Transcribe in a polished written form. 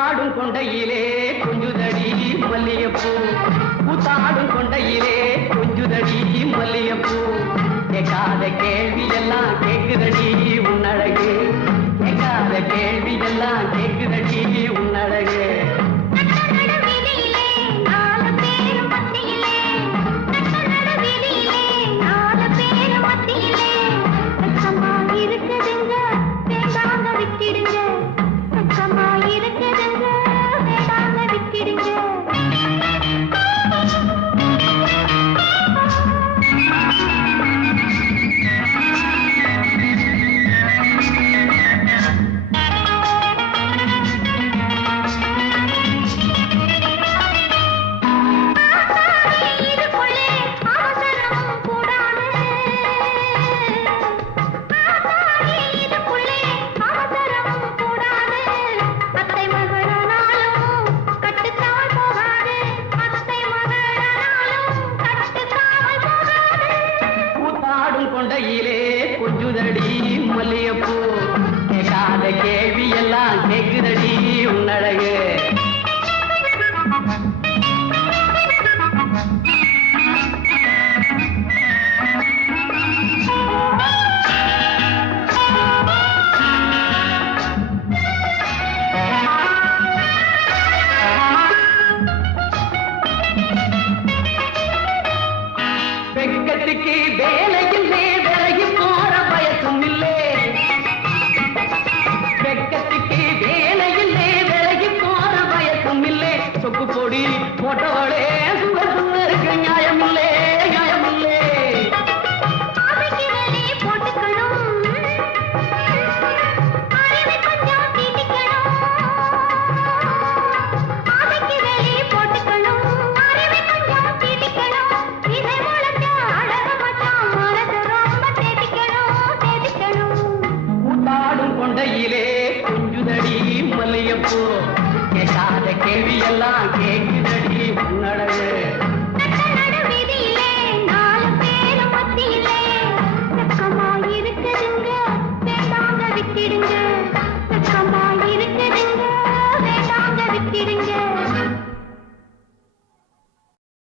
கூத்தாடும் கொண்டையிலே கொஞ்சுதடி மல்லியப்பூ கூத்தாடும் கொண்டையிலே கொஞ்சுதடி மல்லியப்பூ கேட்காத கேள்வி எல்லாம் கேக்குதடி உன்னழகு கேட்காத கேள்வி எல்லாம் கேக்குதடி உன்னழகு கொண்டையிலே கொஞ்சுதடி மல்லியப்பூ கேட்காத கேள்வி எல்லாம் கேக்குதடி உன்னழகு வெக்கத்துக்கு வேலையில்லே விலகி போற பயசும் இல்லே வெக்கத்துக்கு வேலையில்லே விலகி போற பயசும் இல்லே சொக்கு பொடி போட்டவளே சுவர் சுவருக்கு நியாயமில்லே நியாயமில்லே கொண்டையிலே கொஞ்சுதடி மல்லியப்பூ கேட்காத கேள்வி எல்லாம் கேக்குதடி உன்னழகு விட்டுடுங்க